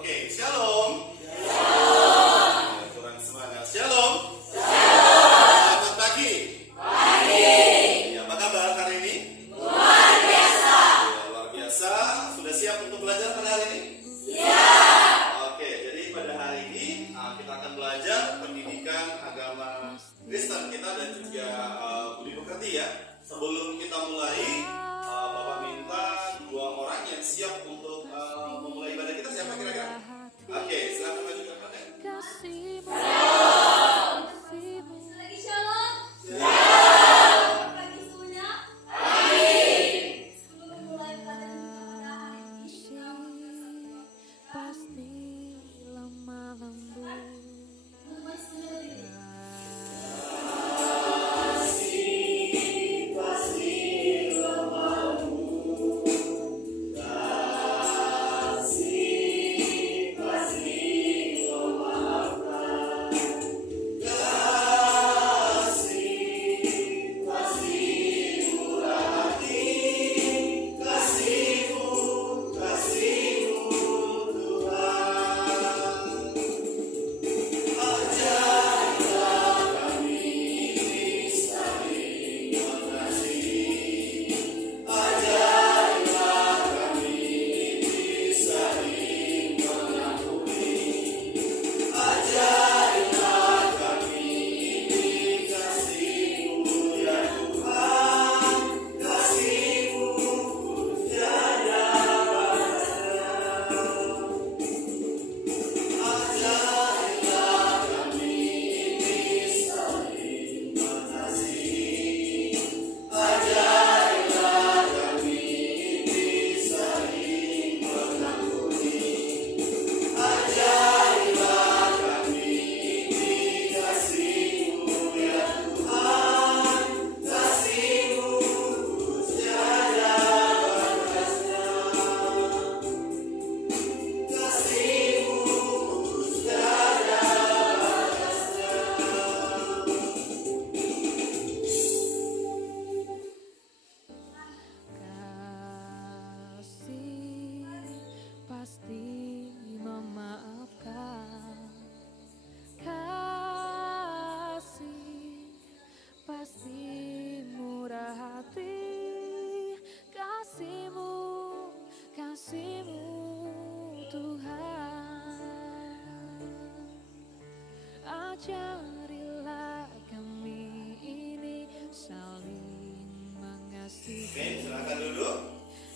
Oke, shalom. Kurang semangat. Shalom. Selamat pagi. Ya, apa kabar hari ini? Luar biasa. Ya, luar biasa. Sudah siap untuk belajar pada hari ini? Ya. Oke, jadi pada hari ini kita akan belajar pendidikan agama Kristen kita dan juga budi pekerti ya. Sebelum kita mulai, Bapak minta 2 orang yang siap untuk memulai ibadah kita. Siapa kira-kira? Oke, silakan maju ke depan ya. Lagi shalom. Pagi semuanya. Sebelum mulai pelajaran kita pada hari ini, kita Pasti lemah lembut. teman-teman semuanya berdiri. Kasih pasti memaafkan. Kasih pasti murah hati. Kasih-Mu, kasih-Mu Tuhan. Ajarilah kami ini saling mengasihi. Oke, silakan duduk.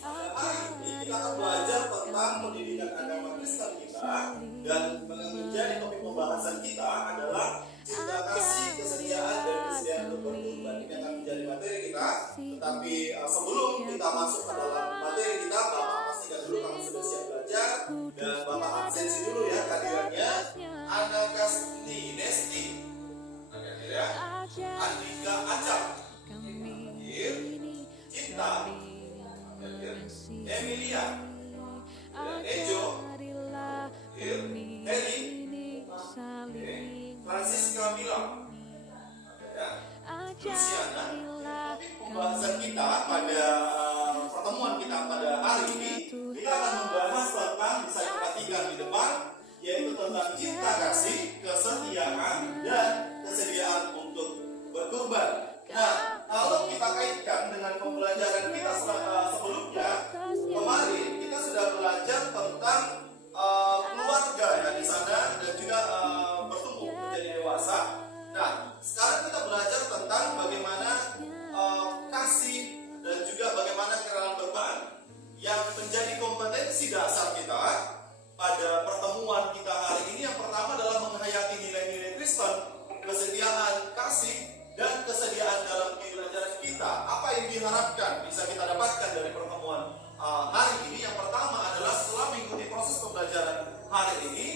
Hari ini kita akan belajar tentang pendidikan agama Kristen kita, dan menjadi topik pembahasan kita adalah cinta kasih, kesetiaan, dan kesediaan untuk berkorban. Ini akan menjadi materi kita. Tetapi sebelum kita masuk ke dalam materi kita, Bapak pastikan dulu kamu sudah siap belajar, dan Bapak absensi dulu ya kehadirannya. Anak Kasni Nesti, ya, Andika Acap, hadir. Cinta, hadir. Emilia, Ejo, hadir. Heri, Francisca Mila, ya. Luciana. Topik pembahasan kita pada pertemuan kita pada hari ini, kita akan membahas tentang, bisa diperhatikan di depan, yaitu tentang cinta kasih, kesetiaan, dan kesediaan untuk berkorban. Nah, kalau kita kaitkan dengan pembelajaran kita sebelumnya, kemarin kita sudah belajar tentang keluarga ya di sana, dan juga bertumbuh menjadi dewasa. Nah, sekarang kita belajar tentang bagaimana kasih dan juga bagaimana kerelaan berbagi yang menjadi kompetensi dasar kita pada pertemuan kita hari ini. Yang pertama adalah menghayati nilai-nilai Kristen, kesetiaan, kasih, dan kesediaan dalam pembelajaran kita. Apa yang diharapkan bisa kita dapatkan dari pertemuan hari ini? Yang pertama adalah setelah mengikuti proses pembelajaran hari ini,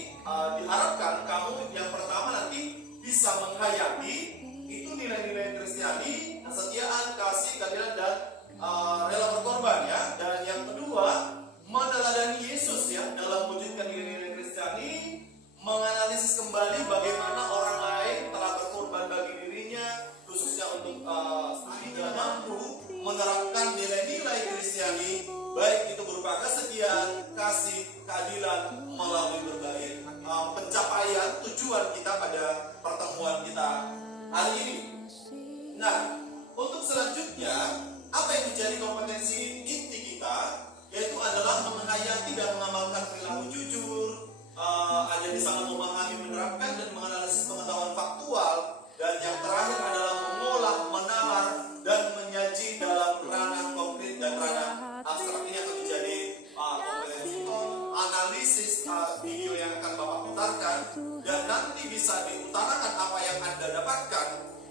diharapkan kamu yang pertama nanti bisa menghayati itu nilai-nilai Kristiani, kesetiaan, kasih, keadilan, dan rela berkorban ya. Dan yang kedua, meneladani Yesus ya dalam mewujudkan nilai-nilai Kristiani, menganalisis kembali bagaimana orang lain telah berkorban bagi dirinya, khususnya untuk tidak mampu menerapkan nilai-nilai Kristiani, baik itu berupa kesetiaan, kasih, keadilan melalui tujuan kita pada pertemuan kita hari ini. Nah, untuk selanjutnya, apa yang menjadi kompetensi inti kita, yaitu adalah menghayati dan mengamalkan perilaku jujur, ada di sana memahami, menerapkan, dan menganalisis pengetahuan faktual, dan yang terakhir adalah mengolah, menalar, dan menyaji dalam ranah konkret dan ranah abstrak. Ini akan menjadi kompetensi analisis video yang akan Bapak putarkan, dan nanti bisa diutarakan apa yang Anda dapatkan,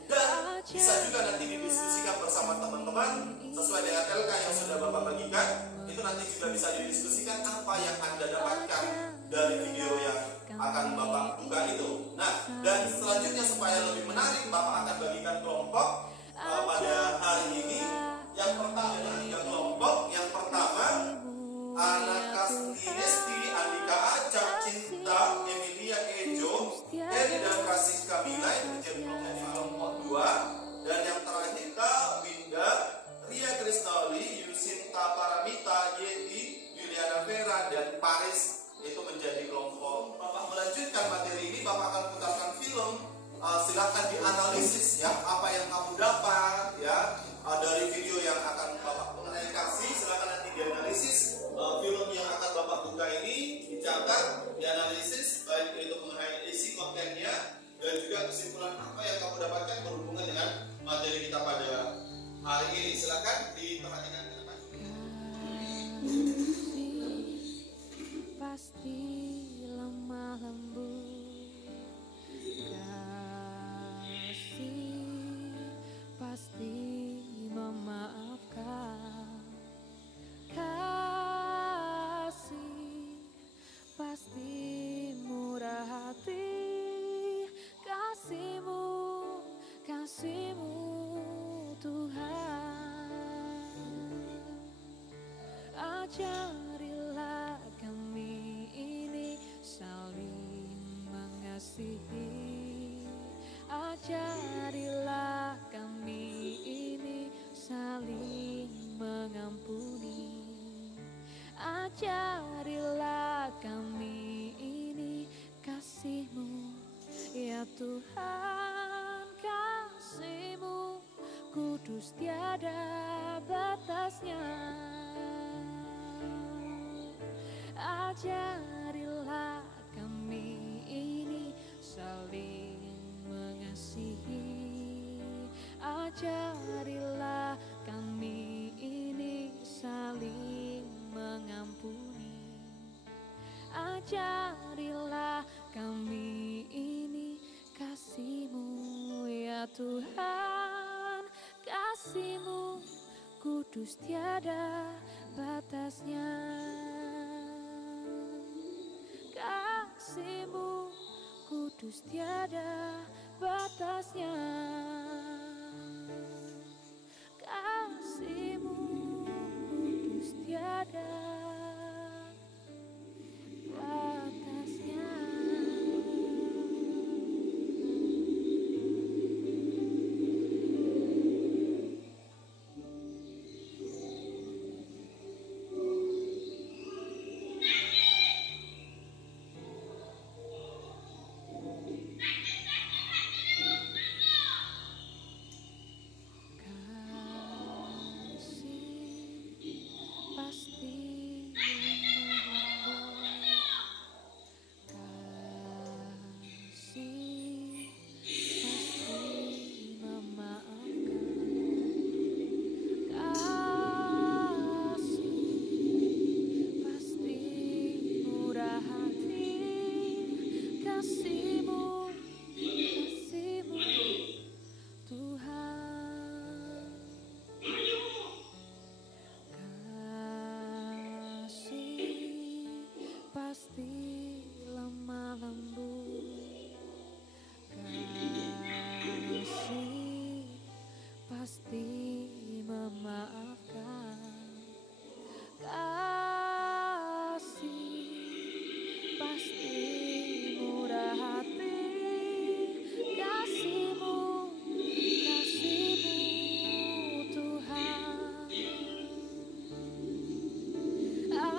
dan bisa juga nanti didiskusikan bersama teman-teman sesuai dengan LK yang sudah Bapak bagikan. Itu nanti juga bisa didiskusikan apa yang Anda dapatkan dari video yang akan Bapak buka itu. Nah, dan selanjutnya supaya lebih menarik, Bapak akan bagikan kelompok pada hari ini. Yang pertama, tiga kelompok. Yang pertama, anak Kasti Nesti, Andika Aca, Cinta, Emilia Ejo, Eri dan Kasih Kamila, itu menjadi kelompok 2. Dan yang terakhir kita Winda, Ria Krisnali, Yusinta Paramita, Yeti, Yuliana Vera, dan Paris, itu menjadi kelompok. Bapak melanjutkan materi ini, Bapak akan putarkan film. Silakan dianalisis ya, apa yang kamu dapat ya dari video yang akan Bapak mengenai kasih. Silakan nanti dianalisis film yang akan Bapak buka ini, dicatat, dianalisis, baik itu mengenai isi kontennya dan juga kesimpulan apa yang kamu dapatkan berhubungan dengan materi kita pada hari ini. Silakan diperhatikan ke depan. Pasti lemah lembut, kasih pasti memaafkan, kasih pasti murah hati, kasihmu, kasihmu Tuhan. Ajarilah kami ini saling mengasihi, ajarilah kami ini saling mengampuni, ajarilah kami ini kasihmu ya Tuhan, kasihmu kudus tiada batasnya. Ajarilah kami ini saling mengasihi, ajarilah kami ini saling mengampuni, ajarilah kami ini kasihmu ya Tuhan, kasihmu kudus tiada batasnya, kasihmu kudus tiada batasnya, kasihmu kudus tiada batasnya.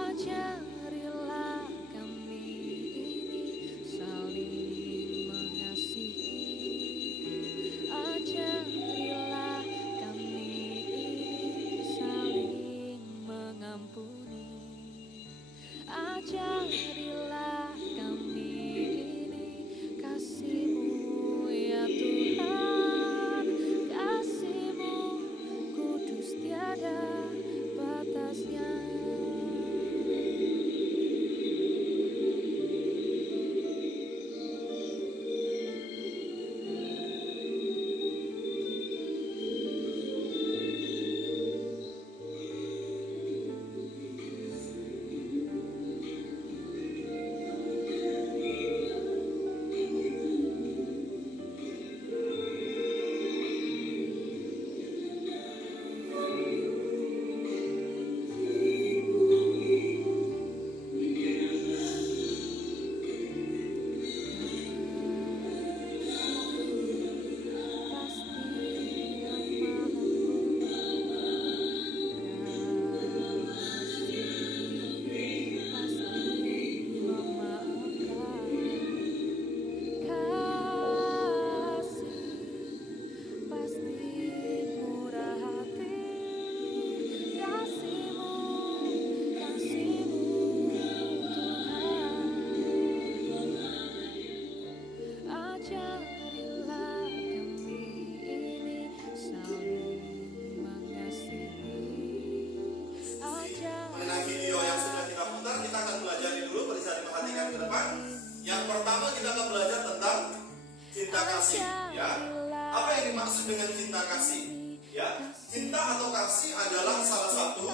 Ajarilah kami kasih, ya. Apa yang dimaksud dengan cinta kasih? Ya, cinta atau kasih adalah salah satu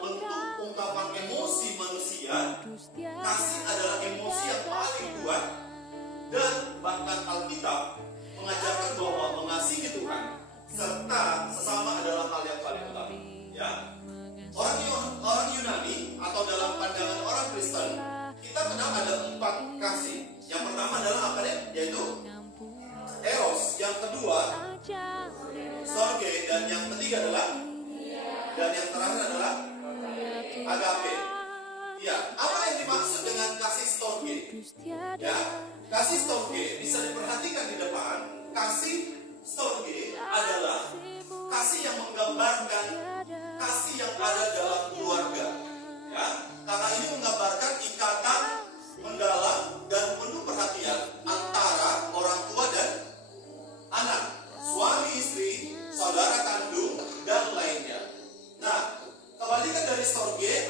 bentuk ungkapan emosi manusia. Kasih adalah emosi yang paling kuat, dan bahkan Alkitab mengajarkan bahwa mengasihi Tuhan serta sesama adalah hal yang paling utama. Ya, orang Yunani atau dalam pandangan orang Kristen, kita kenal ada 4 kasih. Yang pertama adalah apa deh? Yaitu eros. Yang kedua storge, dan yang ketiga adalah, dan yang terakhir adalah agape. Ya, apa yang dimaksud dengan kasih storge? Ya, kasih storge bisa diperhatikan di depan. Kasih storge adalah kasih yang menggambarkan kasih yang ada dalam keluarga. Ya, karena ini menggambarkan ikatan mendalam dan penuh perhatian antara orang tua dan anak, suami istri, saudara kandung, dan lainnya. Nah, kebalikan dari storge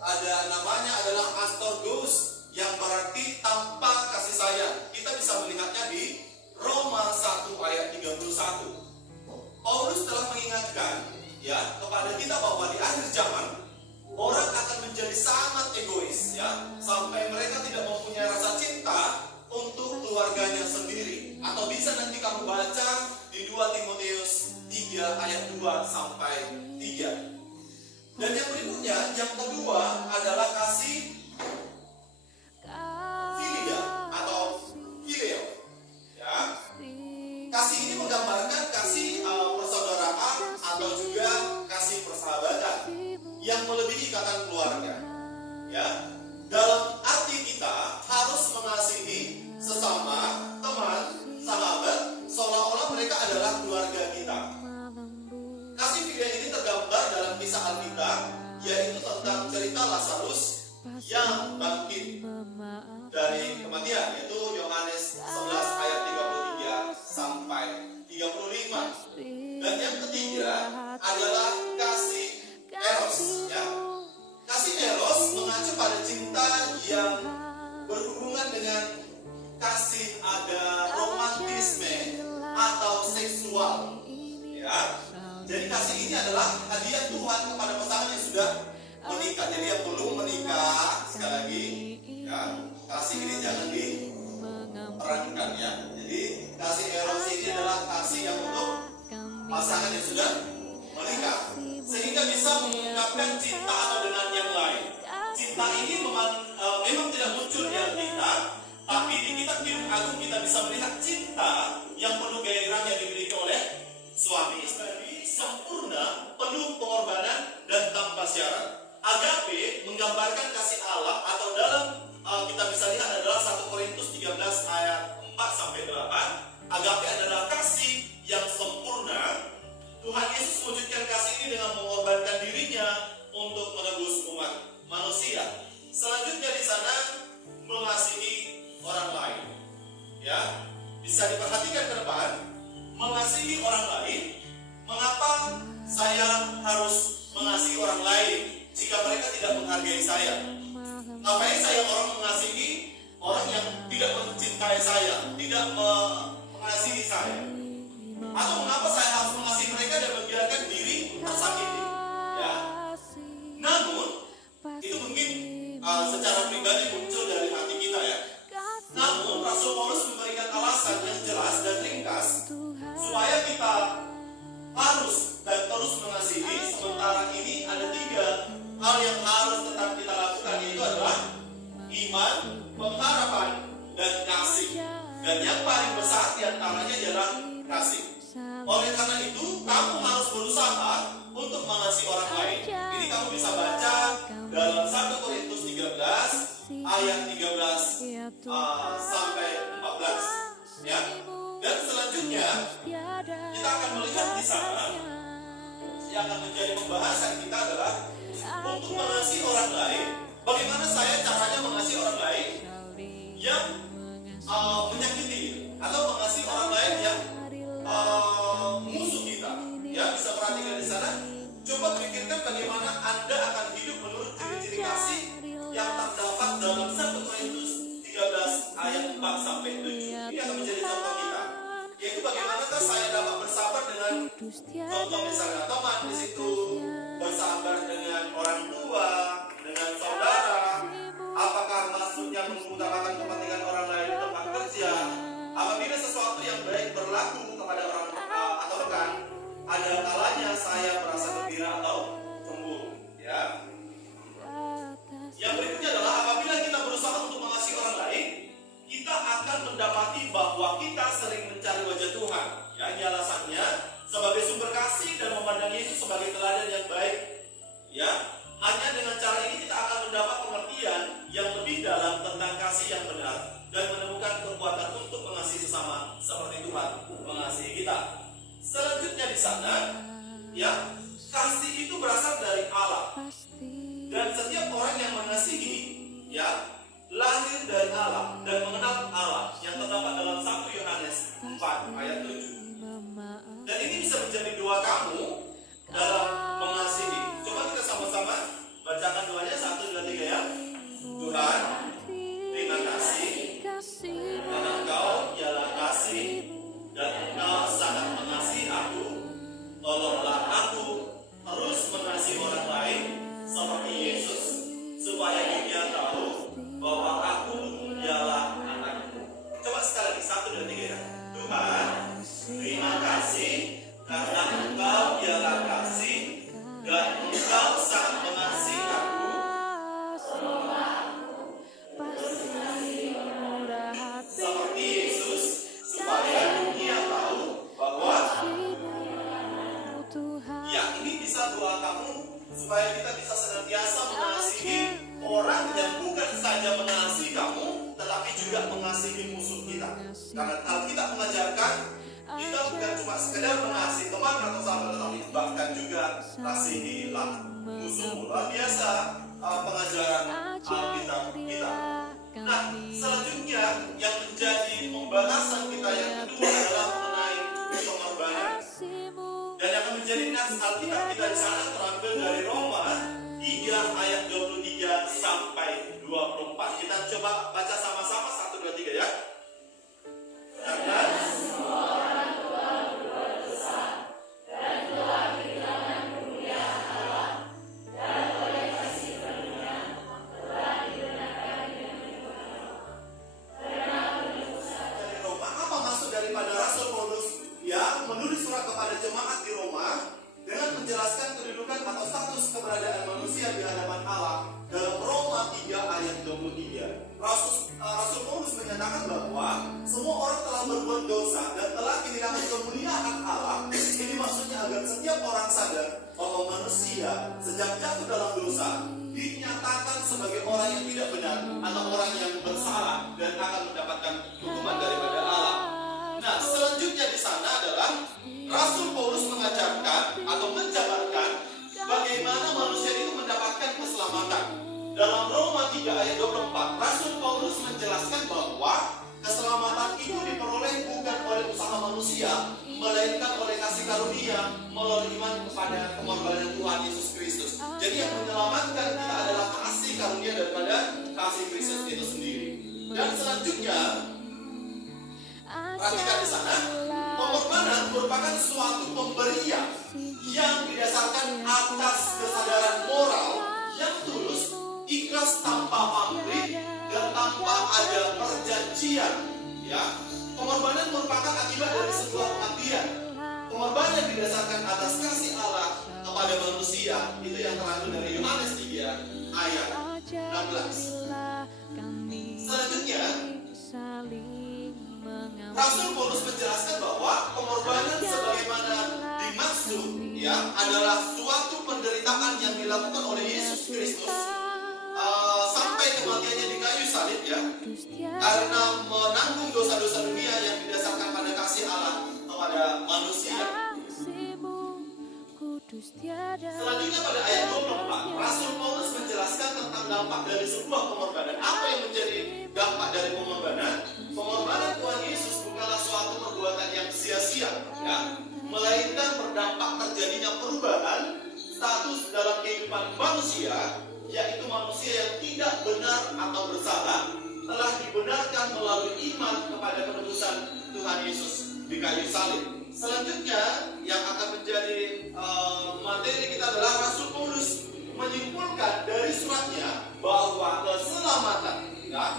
ada namanya adalah astorgos, yang berarti tanpa kasih sayang. Kita bisa melihatnya di Roma 1 ayat 31. Paulus telah mengingatkan ya kepada kita bahwa di akhir zaman orang akan menjadi sangat egois, ya, sampai mereka tidak mempunyai rasa cinta untuk keluarganya sendiri. Atau bisa nanti kamu baca di 2 Timotius 3 ayat 2 sampai 3. Dan yang berikutnya, yang kedua adalah kasih filia atau filio. Ya. Kasih ini menggambarkan kasih persaudaraan atau juga kasih persahabatan yang melebihi ikatan keluarga. Ya, dalam arti kita harus mengasihi sesama, teman, sahabat, seolah-olah mereka adalah keluarga kita. Kasih filia ini tergambar dalam kisah Alkitab, yaitu tentang cerita Lazarus yang bangkit dari kematian, yaitu Yohanes 11 ayat 33 sampai 35. Dan yang ketiga adalah kasih eros, ya. Kasih eros mengacu pada cinta yang berhubungan dengan kasih ada romantisme atau seksual, ya. Jadi kasih ini adalah hadiah Tuhan kepada pasangan yang sudah menikah. Jadi yang belum menikah, sekali lagi, ya, kasih ini jangan diperankan, ya. Jadi kasih eros ini adalah kasih yang untuk pasangan yang sudah menikah, sehingga bisa mengungkapkan cinta atau dengan yang lain. Cinta ini memang tidak muncul di Alkitab, tapi di kitab Kitab Agung kita bisa melihat cinta yang penuh gairah yang dimiliki oleh suami istri, sempurna, penuh pengorbanan dan tanpa syarat. Agape menggambarkan kasih Allah, atau dalam kita bisa lihat adalah 1 Korintus 13 ayat 4 sampai 8. Agape adalah kasih yang sempurna. Tuhan Yesus mewujudkan kasih ini dengan mengorbankan dirinya untuk menebus umat manusia. Selanjutnya di sana mengasihi orang lain. Ya, bisa diperhatikan ke depan. Mengasihi orang lain. Mengapa saya harus mengasihi orang lain jika mereka tidak menghargai saya? Ngapain saya orang mengasihi orang yang tidak mencintai saya, tidak mengasihi saya? Atau mengapa saya harus mengasihi mereka dan membiarkan diri tersakiti? Ya. Namun itu mungkin secara pribadi muncul dari hati kita, ya. Namun Rasul Paulus memberikan alasan yang jelas dan ringkas supaya kita harus dan terus mengasihi. Sementara ini ada 3 hal yang harus tetap kita lakukan, yaitu adalah iman, pengharapan, dan kasih. Dan yang paling besar diantaranya adalah kasih. Oleh karena itu, kamu harus berusaha untuk mengasihi orang lain. Ini kamu bisa baca dalam 1 Korintus 13 ayat 13 sampai 14. Ya. Dan selanjutnya kita akan melihat di sana yang akan menjadi pembahasan kita adalah untuk mengasihi orang lain. Bagaimana saya caranya mengasihi orang lain yang menyakiti, atau mengasihi orang lain yang musuh kita. Ya, bisa perhatikan di sana. Coba pikirkan bagaimana Anda akan hidup menurut ciri-ciri kasih yang terdapat dalam 1 Korintus 13 ayat 4 sampai 7. Ini akan menjadi kudus Contoh misalnya teman di situ bersahabat dengan orang tua, dengan saudara. Apakah maksudnya mengutamakan kepentingan orang lain di tempat kerja? Apabila sesuatu yang baik berlaku kepada orang atau rekan, ada kalanya saya merasa gembira atau cemburu. Ya. Yang berikutnya adalah apabila kita berusaha untuk mengasihi orang lain, kita akan mendapati bahwa kita sering mencari wajah Tuhan. Ya, ini alasannya sebagai sumber kasih dan memandang Yesus sebagai teladan yang baik. Ya, hanya dengan cara ini kita akan mendapat pengertian yang lebih dalam tentang kasih yang benar dan menemukan kekuatan untuk mengasihi sesama seperti Tuhan mengasihi kita. Selanjutnya di sana, ya, kasih itu berasal dari Allah. Dan setiap orang yang mengasihi, ya, lahir dari Allah dan mengenal Allah yang terdapat dalam 1 Yohanes 4 ayat 7. Dan ini bisa menjadi doa kamu dalam mengasihi. Coba kita sama-sama bacakan doanya 1, 2, 3 ya. Tuhan, terima kasih karena Engkau ialah kasih dan Engkau sangat mengasihi aku. Tolonglah aku terus mengasihi orang lain seperti Yesus, supaya dunia tahu bahwa aku ialah anakmu. Coba sekali lagi 1, 2, 3 ya. Tuhan, terima kasih karena Engkau ialah kasih dan Engkau sangat mengasihi aku. Seperti Yesus, supaya dunia tahu bahwa ya, ini bisa doa kamu supaya kita bisa senantiasa mengasihi orang yang bukan saja mengasihi kamu, tetapi juga mengasihi musuh kita. Karena Alkitab mengajarkan kita bukan cuma sekedar mengasihi teman atau sahabat, tetapi bahkan juga kasihilah musuh. Luar biasa pengajaran Alkitab kita. Nah, selanjutnya yang menjadi pembahasan kita yang kedua adalah mengenai pengorbanan. Dan yang akan menjadi nas Alkitab kita di sana terambil dari Roma 3 ayat 23 sampai 24. Kita coba baca sama-sama 1, 2, 3 ya. Karena menulis surat kepada jemaat di Roma dengan menjelaskan kedudukan atau status keberadaan manusia di hadapan Allah dalam Roma 3 ayat 23. Rasul Paulus menyatakan bahwa semua orang telah berbuat dosa dan telah kehilangan kemuliaan Allah. Ini maksudnya agar setiap orang sadar bahwa manusia sejak jatuh dalam dosa dinyatakan sebagai orang yang tidak benar atau orang yang bersalah dan akan mendapatkan hukuman daripada Allah. Nah, selanjutnya di sana adalah Rasul Paulus mengajarkan atau menjabarkan bagaimana manusia itu mendapatkan keselamatan. Dalam Roma 3 ayat 24, Rasul Paulus menjelaskan bahwa keselamatan itu diperoleh bukan oleh usaha manusia, melainkan oleh kasih karunia melalui iman kepada pengorbanan Tuhan Yesus Kristus. Jadi yang menyelamatkan kita adalah kasih karunia daripada kasih Kristus itu sendiri. Dan selanjutnya, perhatikan di sana, pengorbanan merupakan suatu pemberian yang didasarkan atas kesadaran moral yang tulus, ikhlas tanpa pamrih dan tanpa ada perjanjian. Ya, pengorbanan merupakan akibat dari sebuah pengabdian. Pengorbanan didasarkan atas kasih Allah kepada manusia. Itu yang terangkum dari Yohanes 3 ayat 16. Selanjutnya, Rasul Paulus menjelaskan bahwa pengorbanan sebagaimana dimaksud ya adalah suatu penderitaan yang dilakukan oleh Yesus Kristus sampai kematiannya di kayu salib ya, karena menanggung dosa-dosa dunia yang didasarkan pada kasih Allah kepada manusia. Selanjutnya pada ayat 24, Rasul Paulus menjelaskan tentang dampak dari sebuah pengorbanan. Apa yang menjadi dampak dari pengorbanan? Pengorbanan Tuhan Yesus bukanlah suatu perbuatan yang sia-sia, ya, melainkan berdampak terjadinya perubahan status dalam kehidupan manusia, yaitu manusia yang tidak benar atau bersalah telah dibenarkan melalui iman kepada penebusan Tuhan Yesus di kayu salib. Selanjutnya yang akan menjadi materi kita adalah Rasul Paulus menyimpulkan dari suratnya bahwa keselamatan, ya,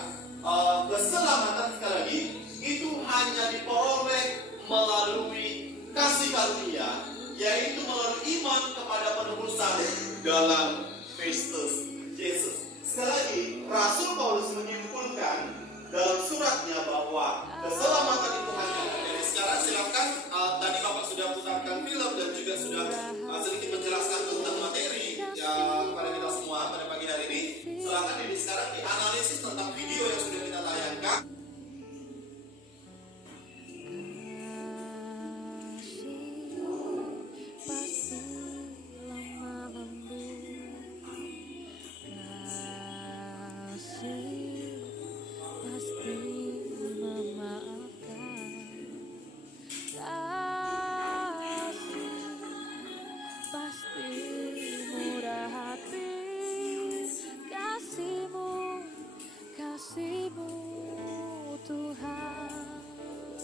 keselamatan sekali lagi itu hanya diperoleh melalui kasih karunia, yaitu melalui iman kepada penebusan dalam Kristus Yesus. Sekali lagi, Rasul Paulus menyimpulkan dalam suratnya bahwa keselamatan itu hanya. Jadi sekarang silakan, tadi Bapak sudah putarkan film dan juga sudah sedikit menjelaskan tentang materi ya, kepada kita semua pada pagi hari ini. Silakan ini sekarang dianalisis tentang video yang sudah kita tayangkan.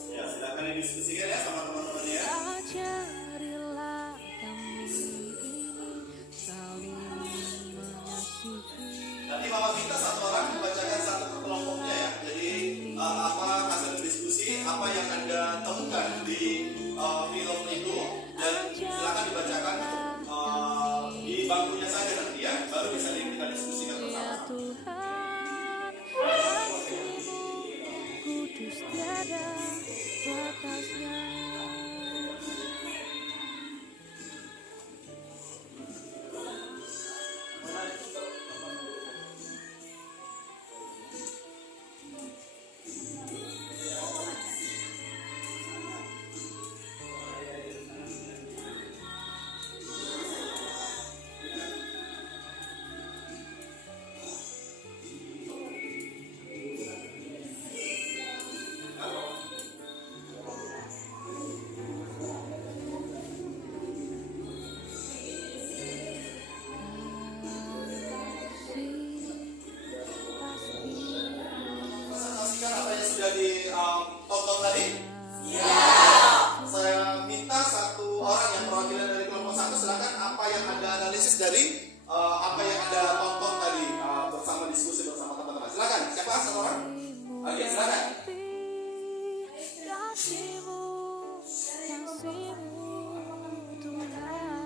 Ya, silakan didiskusikan ya sama teman-teman ya. Ajarilah kami ini saling mengasihi. Nanti Bapak minta satu orang membacakan satu per kelompoknya ya. Jadi hasil diskusi apa yang Anda temukan di film itu, dan silakan dibacakan di bangkunya saja nanti ya. Baru bisa kita diskusikan bersama-sama. Tuhan, kasih-Mu kudus tiada batasnya. Saksikan apa yang sudah ditonton tadi? Saya minta satu orang yang perwakilan dari kelompok satu, silakan apa yang Anda analisis dari apa yang Anda tonton tadi bersama diskusi bersama teman-teman. Silakan, siapa satu orang? Oke, silakan. Kasih-Mu, kasih-Mu Tuhan.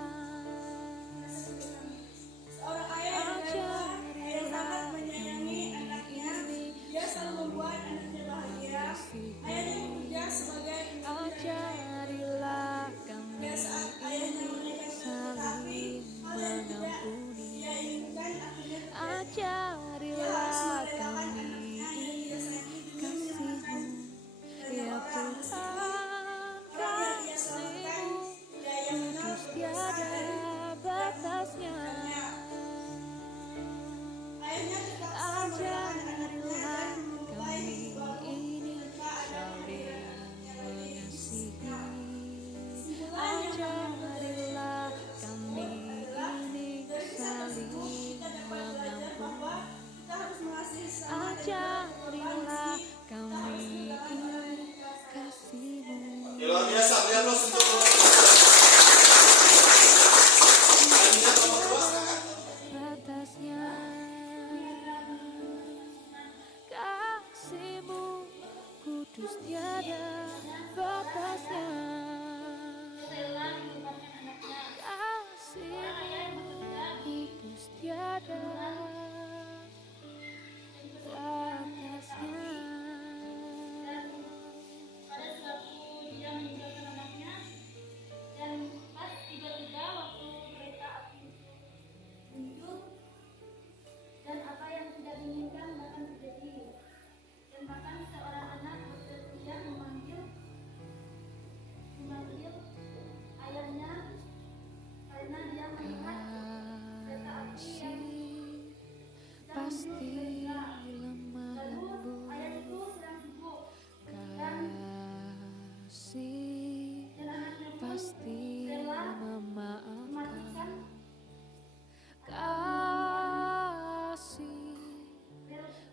Seorang ayah yang baik, ayah sangat menyayangi anaknya. Dia selalu membuat anaknya bahagia. Ayahnya bekerja sebagai Ajarilah kami pada saat ayahnya menaikkan tetapi hal yang tidak dia inginkan akhirnya terjadi. Ajarilah kami kasih-Mu, ya Tuhan, kasih-Mu kudus tiada batasnya. Ayahnya tetap memelihara anaknya dan membaik bahu Ini saling mengasihi. Ajarilah kami ini saling mengampuni. kita harus mengasihi sesama dan Ajarilah kami ini kasih-Mu. Ya, luar biasa, berikan aplaus untuk kandidat nomor 2, silakan. Batasnya kasih-Mu kudus tiada batasnya. Kasih-Mu kudus tiada batasnya. pada suatu dia meninggalkan anaknya dan pas tiba-tiba waktu kereta api itu muncul dan apa yang tidak diinginkan bahkan terjadi dan bahkan seorang anak berteriak memanggil ayahnya karena dia melihat kereta api yang Pasti lemah lalu lembut, ayah itu sedang sibuk kasih dan anaknya pun pasti rela memaafkan. mematikan Kasih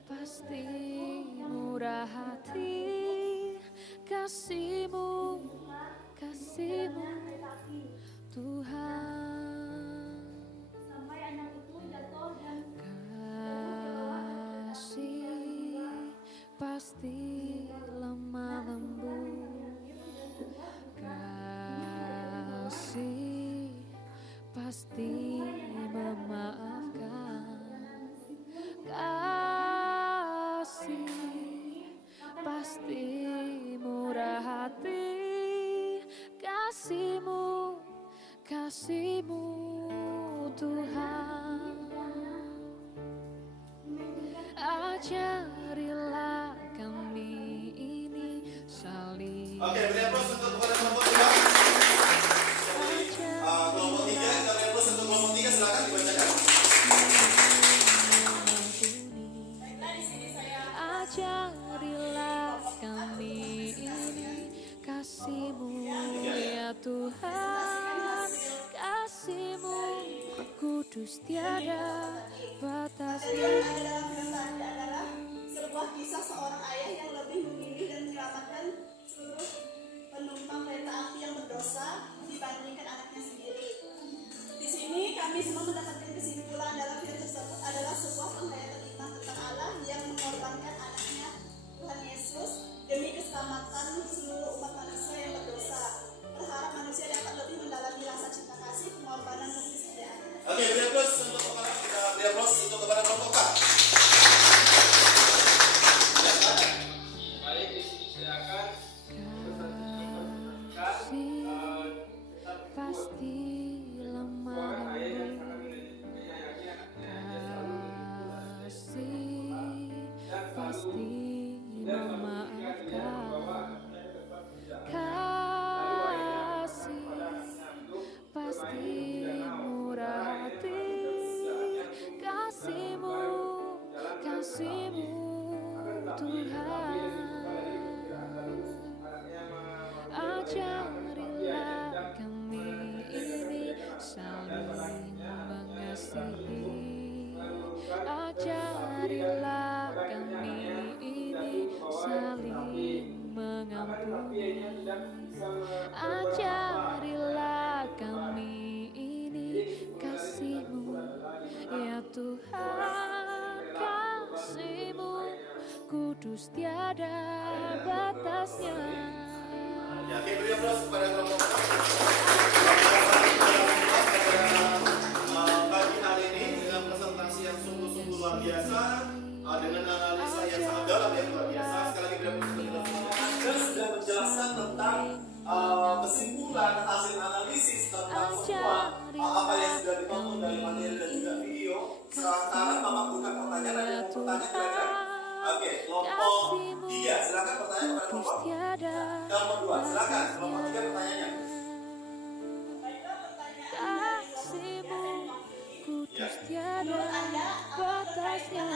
pasti murah hati, kasih-Mu kasih kasih-Mu kereta api. Tuhan, Sampai anak itu jatuh dan kasih pasti lemah lembut, kasih pasti memaafkan, kasih pasti murah hati, kasih-Mu, kasih-Mu Tuhan. Ajarilah kami ini saling Oke, beri aplaus untuk kepada kelompok 3. Kelompok 3, kita beri aplaus untuk kelompok 3, silakan dibacakan. baiklah di sini saya Ajarilah kami ini kasih-Mu ya Tuhan, kasih-Mu kudus tiada batasnya. adalah sebuah kisah seorang ayah yang lebih memilih dan menyelamatkan seluruh penumpang kereta api yang berdosa dibandingkan anaknya sendiri. Di sini kami semua mendapatkan kesimpulan dalam film tersebut adalah sebuah penghayatan hikmah tentang Allah yang mengorbankan anaknya Tuhan Yesus demi keselamatan seluruh umat manusia yang berdosa. Berharap manusia dapat lebih mendalami rasa cinta kasih, pengorbanan dan kesetiaan. Oke, beri aplaus untuk kepada kelompok K. Ya, silakan. Baik, di sini saya akan Kasih pasti lemah lembut, kasih pasti memaafkan, kasih pasti murah hati, kasih-Mu, kasih-Mu Tuhan. Ajarilah kami ini saling mengasihi, ajarilah kami ini saling mengampuni, ajarilah kami ini kasih-Mu ya Tuhan, kasih-Mu kudus tiada batasnya. Ya, oke, beri aplaus kepada kelompok K. Pagi hari ini dengan presentasi yang sungguh-sungguh luar biasa, dengan analisa yang sangat dalam yang luar biasa. Sekali lagi beri aplaus kepada kelompok K. Dan sudah menjelaskan tentang kesimpulan hasil analisis tentang semua apa yang sudah ditonton dari materi dan juga video. Sekarang Bapak buka pertanyaan, ada yang mau bertanya kira-kira? Oke, kelompok 3, silakan pertanyaan kepada kelompok 2, silakan kelompok 3 pertanyaannya. Kasih-Mu kudus tiada batasnya.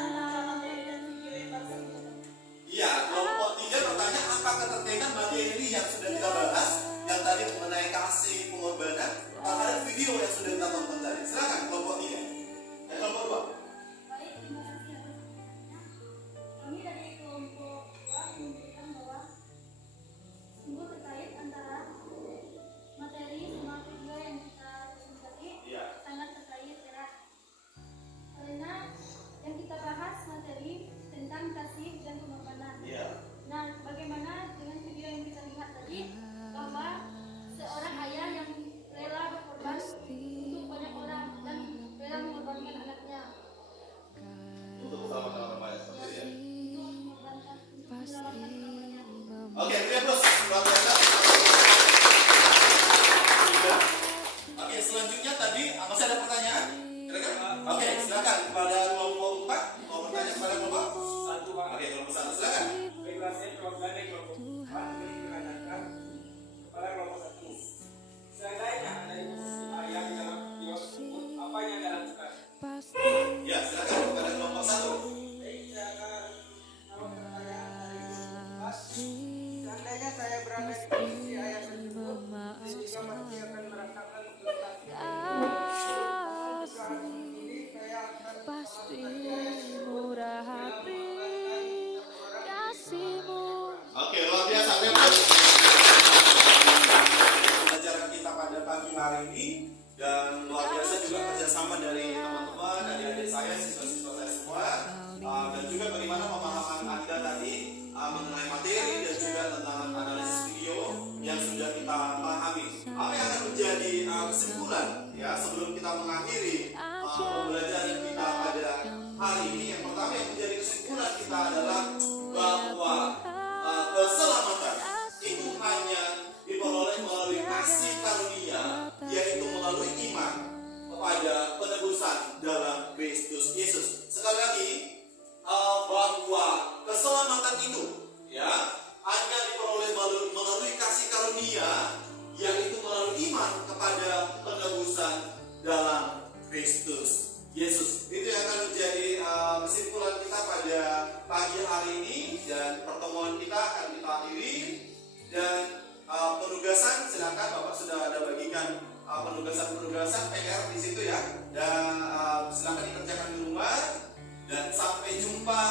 Iya, kelompok 3 bertanya apakah keterkaitan materi yang sudah kita bahas yang tadi mengenai kasih pengorbanan terhadap video yang sudah kita tonton tadi. Silakan kelompok 3. Kelompok 2. baik, terima kasih atas pertanyaannya. Kami dari kelompok 2 menunjukkan bahwa sungguh terkait antara materi sama video yang kita tonton tadi Iya. sangat terkait erat. Karena yang kita bahas dan luar biasa juga kerjasama dari teman-teman, adik-adik saya, siswa-siswa saya semua, dan juga bagaimana pemahaman Anda tadi mengenai materi dan juga tentang analisis video yang sudah kita pahami. Apa yang akan menjadi kesimpulan ya sebelum kita mengakhiri pembelajaran kita pada hari ini? Yang pertama yang menjadi kesimpulan kita adalah bahwa keselamatan itu hanya diperoleh melalui kasih karunia, yaitu melalui iman kepada penebusan dalam Kristus Yesus. Sekali lagi, bahwa keselamatan itu ya hanya diperoleh melalui kasih karunia, yaitu melalui iman kepada penebusan dalam Kristus Yesus. Itu yang akan menjadi kesimpulan kita pada pagi hari ini, dan pertemuan kita akan kita akhiri. Dan penugasan, silakan Bapak sudah ada bagikan penugasan PR di situ ya, dan silakan dikerjakan di rumah. Dan sampai jumpa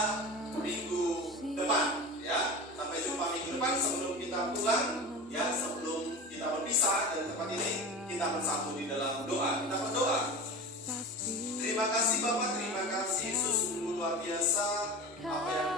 minggu depan ya, sampai jumpa minggu depan. Sebelum kita pulang ya, sebelum kita berpisah dari tempat ini, kita bersatu di dalam doa. Kita berdoa. Terima kasih Bapak, terima kasih Yesus, sungguh luar biasa apa yang